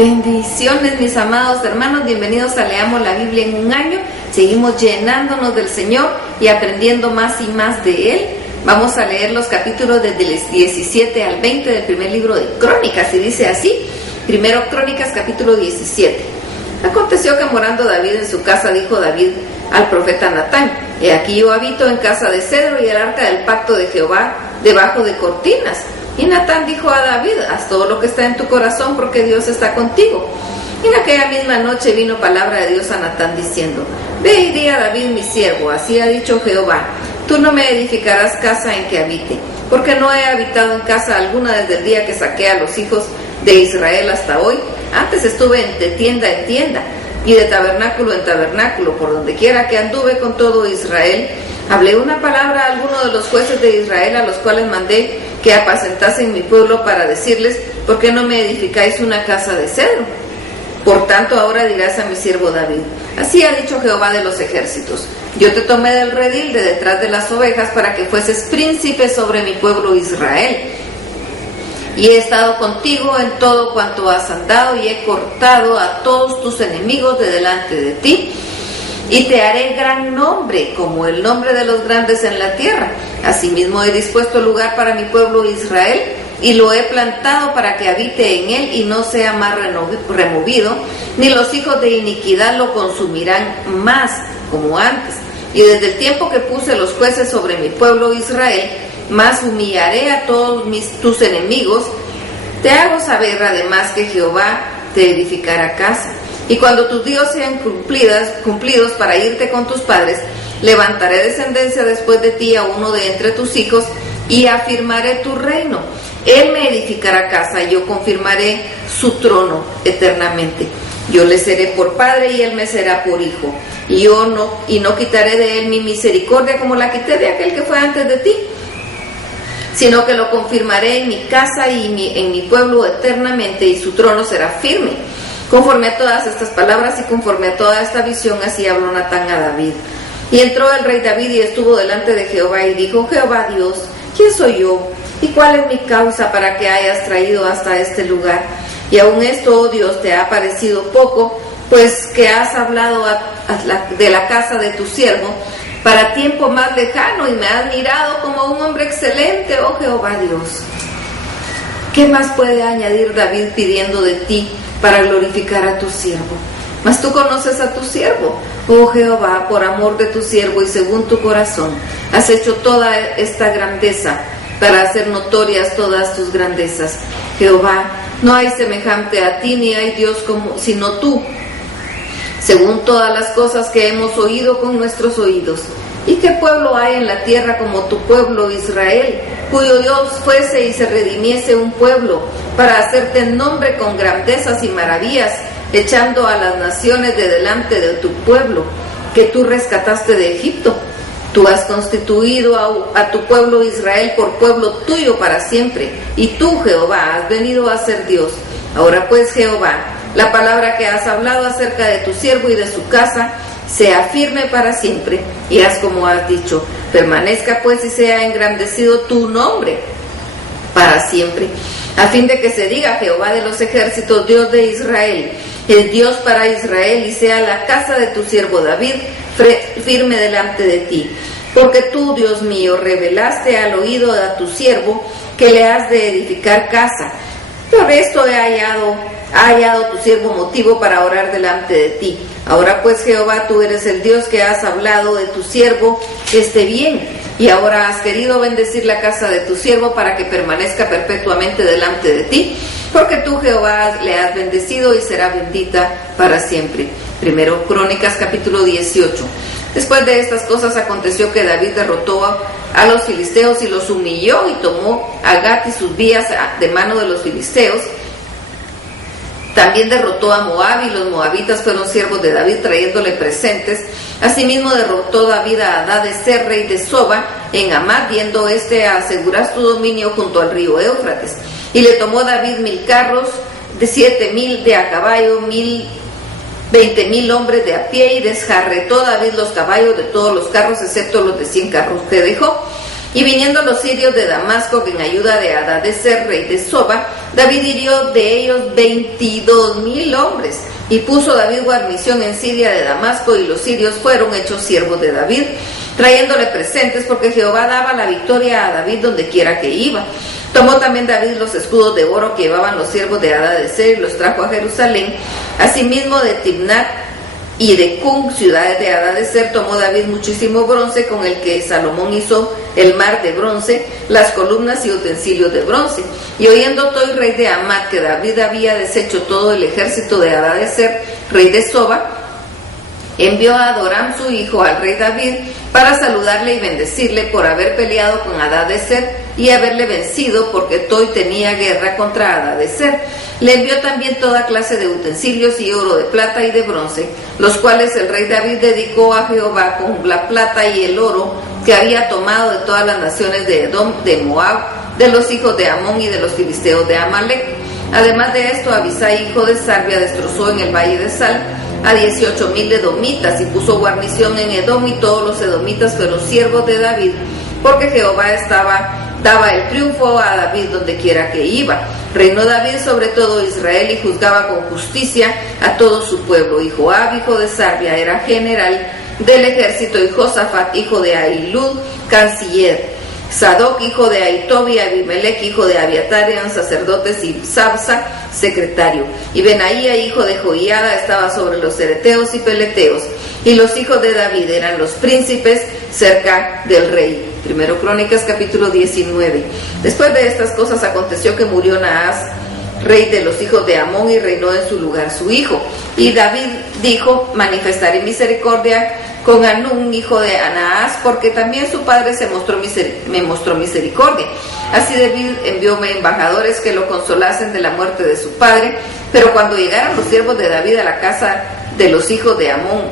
Bendiciones, mis amados hermanos, bienvenidos a Leamos la Biblia en un año. Seguimos llenándonos del Señor y aprendiendo más y más de Él. Vamos a leer los capítulos desde el 17 al 20 del primer libro de Crónicas, y dice así, primero Crónicas capítulo 17. Aconteció que morando David en su casa, dijo David al profeta Natán: He aquí yo habito en casa de cedro y el arca del pacto de Jehová debajo de cortinas. Y Natán dijo a David: Haz todo lo que está en tu corazón, porque Dios está contigo. Y en aquella misma noche vino palabra de Dios a Natán diciendo: Ve y di a David mi siervo, así ha dicho Jehová: Tú no me edificarás casa en que habite, porque no he habitado en casa alguna desde el día que saqué a los hijos de Israel hasta hoy. Antes estuve de tienda en tienda y de tabernáculo en tabernáculo, por donde quiera que anduve con todo Israel. Hablé una palabra a alguno de los jueces de Israel, a los cuales mandé que apacentasen mi pueblo, para decirles: ¿Por qué no me edificáis una casa de cedro? Por tanto, ahora dirás a mi siervo David: Así ha dicho Jehová de los ejércitos: Yo te tomé del redil de detrás de las ovejas, para que fueses príncipe sobre mi pueblo Israel. Y he estado contigo en todo cuanto has andado, y he cortado a todos tus enemigos de delante de ti. Y te haré gran nombre, como el nombre de los grandes en la tierra. Asimismo he dispuesto lugar para mi pueblo Israel, y lo he plantado para que habite en él, y no sea más removido, ni los hijos de iniquidad lo consumirán más como antes. Y desde el tiempo que puse los jueces sobre mi pueblo Israel, más humillaré a todos tus enemigos. Te hago saber además que Jehová te edificará casa. Y cuando tus días sean cumplidos para irte con tus padres, levantaré descendencia después de ti a uno de entre tus hijos, y afirmaré tu reino. Él me edificará casa, y yo confirmaré su trono eternamente. Yo le seré por padre, y él me será por hijo. Y no quitaré de él mi misericordia, como la quité de aquel que fue antes de ti, sino que lo confirmaré en mi casa y en mi pueblo eternamente, y su trono será firme. Conforme a todas estas palabras y conforme a toda esta visión, así habló Natán a David. Y entró el rey David y estuvo delante de Jehová, y dijo: Jehová Dios, ¿quién soy yo? ¿Y cuál es mi causa para que hayas traído hasta este lugar? Y aun esto, oh Dios, te ha parecido poco, pues que has hablado de la casa de tu siervo para tiempo más lejano, y me has mirado como un hombre excelente, oh Jehová Dios. ¿Qué más puede añadir David pidiendo de ti para glorificar a tu siervo? Mas tú conoces a tu siervo, oh Jehová, por amor de tu siervo y según tu corazón, has hecho toda esta grandeza para hacer notorias todas tus grandezas. Jehová, no hay semejante a ti, ni hay Dios sino tú, según todas las cosas que hemos oído con nuestros oídos. ¿Y qué pueblo hay en la tierra como tu pueblo Israel, cuyo Dios fuese y se redimiese un pueblo, para hacerte nombre con grandezas y maravillas, echando a las naciones de delante de tu pueblo, que tú rescataste de Egipto? Tú has constituido a tu pueblo Israel por pueblo tuyo para siempre, y tú, Jehová, has venido a ser Dios. Ahora pues, Jehová, la palabra que has hablado acerca de tu siervo y de su casa sea firme para siempre, y haz como has dicho. Permanezca pues y sea engrandecido tu nombre para siempre, a fin de que se diga: Jehová de los ejércitos, Dios de Israel, es Dios para Israel, y sea la casa de tu siervo David firme delante de ti. Porque tú, Dios mío, revelaste al oído a tu siervo que le has de edificar casa. Por esto ha hallado tu siervo motivo para orar delante de ti. Ahora pues, Jehová, tú eres el Dios que has hablado de tu siervo, que esté bien. Y ahora has querido bendecir la casa de tu siervo para que permanezca perpetuamente delante de ti, porque tú, Jehová, le has bendecido y será bendita para siempre. Primero Crónicas capítulo 18. Después de estas cosas aconteció que David derrotó a los filisteos y los humilló, y tomó a Gat y sus vías de mano de los filisteos. También derrotó a Moab, y los moabitas fueron siervos de David, trayéndole presentes. Asimismo derrotó David a Hadad-ezer, rey de Soba, en Hamat, yendo a asegurar su dominio junto al río Éufrates. Y le tomó David 1000 carros, de 7000 de a caballo, 20,000 hombres de a pie, y desjarretó David los caballos de todos los carros, excepto los de 100 carros que dejó. Y viniendo los sirios de Damasco en ayuda de Hadadezer, rey de Soba, David hirió de ellos 22,000 hombres. Y puso David guarnición en Siria de Damasco, y los sirios fueron hechos siervos de David, trayéndole presentes, porque Jehová daba la victoria a David donde quiera que iba. Tomó también David los escudos de oro que llevaban los siervos de Hadadezer y los trajo a Jerusalén. Asimismo de Timnat y de Cun, ciudades de Hadadezer, tomó David muchísimo bronce, con el que Salomón hizo el mar de bronce, las columnas y utensilios de bronce. Y oyendo Toi, rey de Hamat, que David había deshecho todo el ejército de Hadadezer, rey de Soba, envió a Adoram su hijo al rey David para saludarle y bendecirle por haber peleado con Hadadezer y haberle vencido, porque Toi tenía guerra contra Hadadezer. Le envió también toda clase de utensilios y oro, de plata y de bronce, los cuales el rey David dedicó a Jehová con la plata y el oro que había tomado de todas las naciones de Edom, de Moab, de los hijos de Amón y de los filisteos de Amalek. Además de esto, Abisai, hijo de Sarbia, destrozó en el valle de Sal a 18,000 edomitas, y puso guarnición en Edom, y todos los edomitas fueron siervos de David, porque Jehová daba el triunfo a David donde quiera que iba. Reinó David sobre todo Israel, y juzgaba con justicia a todo su pueblo. Y Joab, hijo de Sarbia, era general del ejército, y Josafat, hijo de Ahilud, canciller. Sadoc, hijo de Ahitob, y Abimelech, hijo de Abiatar, eran sacerdotes, y Sabsa, secretario. Y Benaía, hijo de Joiada, estaba sobre los cereteos y peleteos. Y los hijos de David eran los príncipes cerca del rey. Primero Crónicas, capítulo 19. Después de estas cosas aconteció que murió Naas, rey de los hijos de Amón, y reinó en su lugar su hijo. Y David dijo: manifestaré misericordia con Anún, hijo de Anaas, porque también su padre me mostró misericordia. Así David envió embajadores que lo consolasen de la muerte de su padre. Pero cuando llegaron los siervos de David a la casa de los hijos de Amón,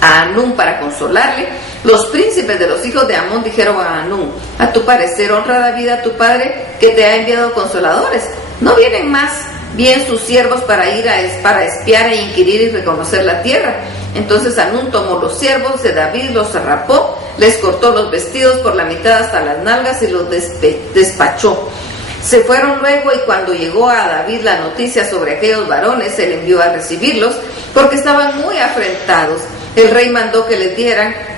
a Anún, para consolarle, los príncipes de los hijos de Amón dijeron a Anún: a tu parecer honra David a tu padre, que te ha enviado consoladores. ¿No vienen más bien sus siervos para ir para espiar e inquirir y reconocer la tierra? Entonces Anún tomó los siervos de David, los arrapó, les cortó los vestidos por la mitad hasta las nalgas y los despachó. Se fueron luego, y cuando llegó a David la noticia sobre aquellos varones, él envió a recibirlos, porque estaban muy afrentados. El rey mandó que les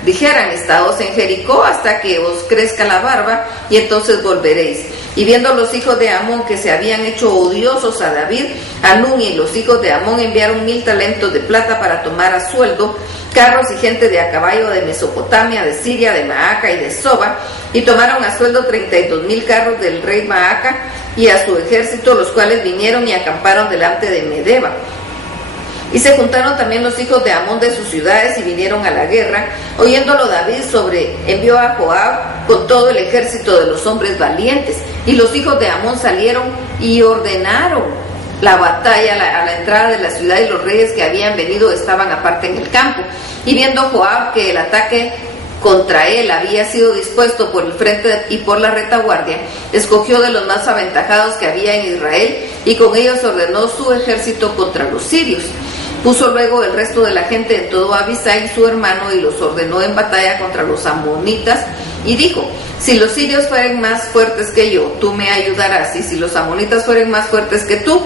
dijeran: estaos en Jericó hasta que os crezca la barba, y entonces volveréis. Y viendo los hijos de Amón que se habían hecho odiosos a David, Anún y los hijos de Amón enviaron 1,000 talentos de plata para tomar a sueldo carros y gente de a caballo de Mesopotamia, de Siria, de Maaca y de Soba, y tomaron a sueldo 32,000 carros del rey Maaca y a su ejército, los cuales vinieron y acamparon delante de Medeba. Y se juntaron también los hijos de Amón de sus ciudades y vinieron a la guerra. Oyéndolo David, envió a Joab con todo el ejército de los hombres valientes. Y los hijos de Amón salieron y ordenaron la batalla a la entrada de la ciudad, y los reyes que habían venido estaban aparte en el campo. Y viendo Joab que el ataque contra él había sido dispuesto por el frente y por la retaguardia, escogió de los más aventajados que había en Israel, y con ellos ordenó su ejército contra los sirios. Puso luego el resto de la gente en todo Abisai su hermano, y los ordenó en batalla contra los amonitas, y dijo: si los sirios fueren más fuertes que yo, tú me ayudarás, y si los amonitas fueren más fuertes que tú,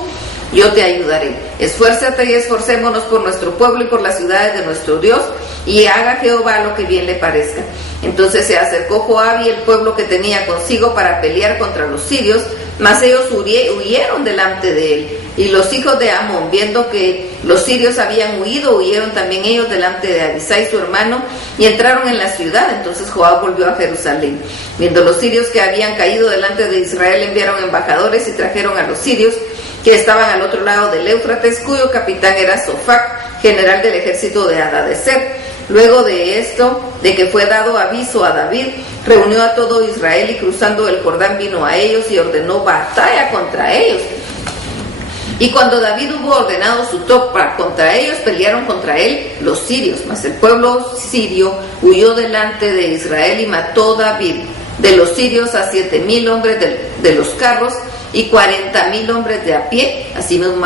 yo te ayudaré. Esfuérzate y esforcémonos por nuestro pueblo y por las ciudades de nuestro Dios, y haga Jehová lo que bien le parezca. Entonces se acercó Joab y el pueblo que tenía consigo para pelear contra los sirios, mas ellos huyeron delante de él. Y los hijos de Amón, viendo que los sirios habían huido, huyeron también ellos delante de Abisai su hermano, y entraron en la ciudad. Entonces Joab volvió a Jerusalén. Viendo los sirios que habían caído delante de Israel, enviaron embajadores y trajeron a los sirios que estaban al otro lado del Éufrates, cuyo capitán era Sofac, general del ejército de Hadadezer. Luego de esto, de que fue dado aviso a David, reunió a todo Israel, y cruzando el Jordán vino a ellos y ordenó batalla contra ellos. Y cuando David hubo ordenado su tropa contra ellos, pelearon contra él los sirios. Mas el pueblo sirio huyó delante de Israel, y mató David de los sirios a 7,000 hombres de los carros y 40,000 hombres de a pie. Asimismo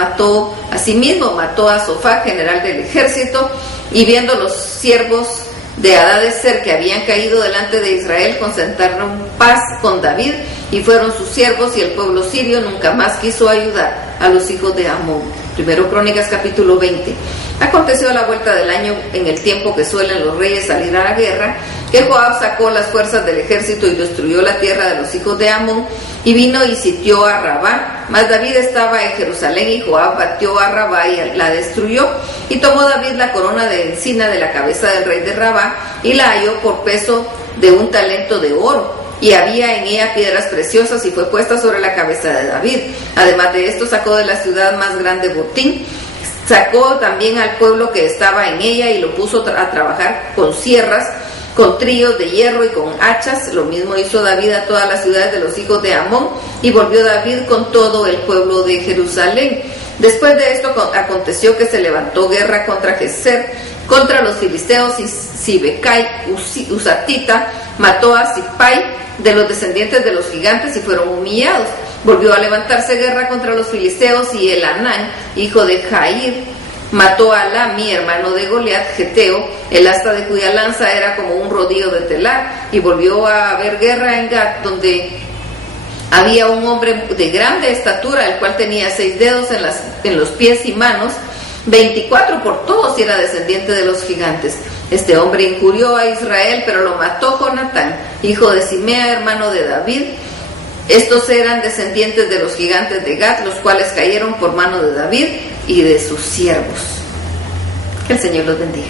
mató a Sofac, general del ejército. Y viendo los siervos de Hadadezer, que habían caído delante de Israel, concertaron paz con David y fueron sus siervos, y el pueblo sirio nunca más quiso ayudar a los hijos de Amón. Primero Crónicas capítulo 20. Aconteció a la vuelta del año, en el tiempo que suelen los reyes salir a la guerra, que Joab sacó las fuerzas del ejército y destruyó la tierra de los hijos de Amón, y vino y sitió a Rabá. Mas David estaba en Jerusalén, y Joab batió a Rabá y la destruyó. Y tomó David la corona de encina de la cabeza del rey de Rabá, y la halló por peso de 1 talento de oro. Y había en ella piedras preciosas, y fue puesta sobre la cabeza de David. Además de esto, sacó de la ciudad más grande botín. Sacó también al pueblo que estaba en ella y lo puso a trabajar con sierras, con trillos de hierro y con hachas. Lo mismo hizo David a todas las ciudades de los hijos de Amón, y volvió David con todo el pueblo de Jerusalén. Después de esto aconteció que se levantó guerra contra Geser, contra los filisteos, y Sibecai Usatita mató a Sipai de los descendientes de los gigantes, y fueron humillados. Volvió a levantarse guerra contra los filisteos, y Elanán, hijo de Jair, mató a Lami, hermano de Goliat, Geteo, el asta de cuya lanza era como un rodillo de telar. Y volvió a haber guerra en Gat, donde había un hombre de grande estatura, el cual tenía 6 dedos en los pies y manos, 24 por todos, y era descendiente de los gigantes. Este hombre injurió a Israel, pero lo mató Jonatán, hijo de Simea, hermano de David. Estos eran descendientes de los gigantes de Gat, los cuales cayeron por mano de David y de sus siervos. Que el Señor los bendiga.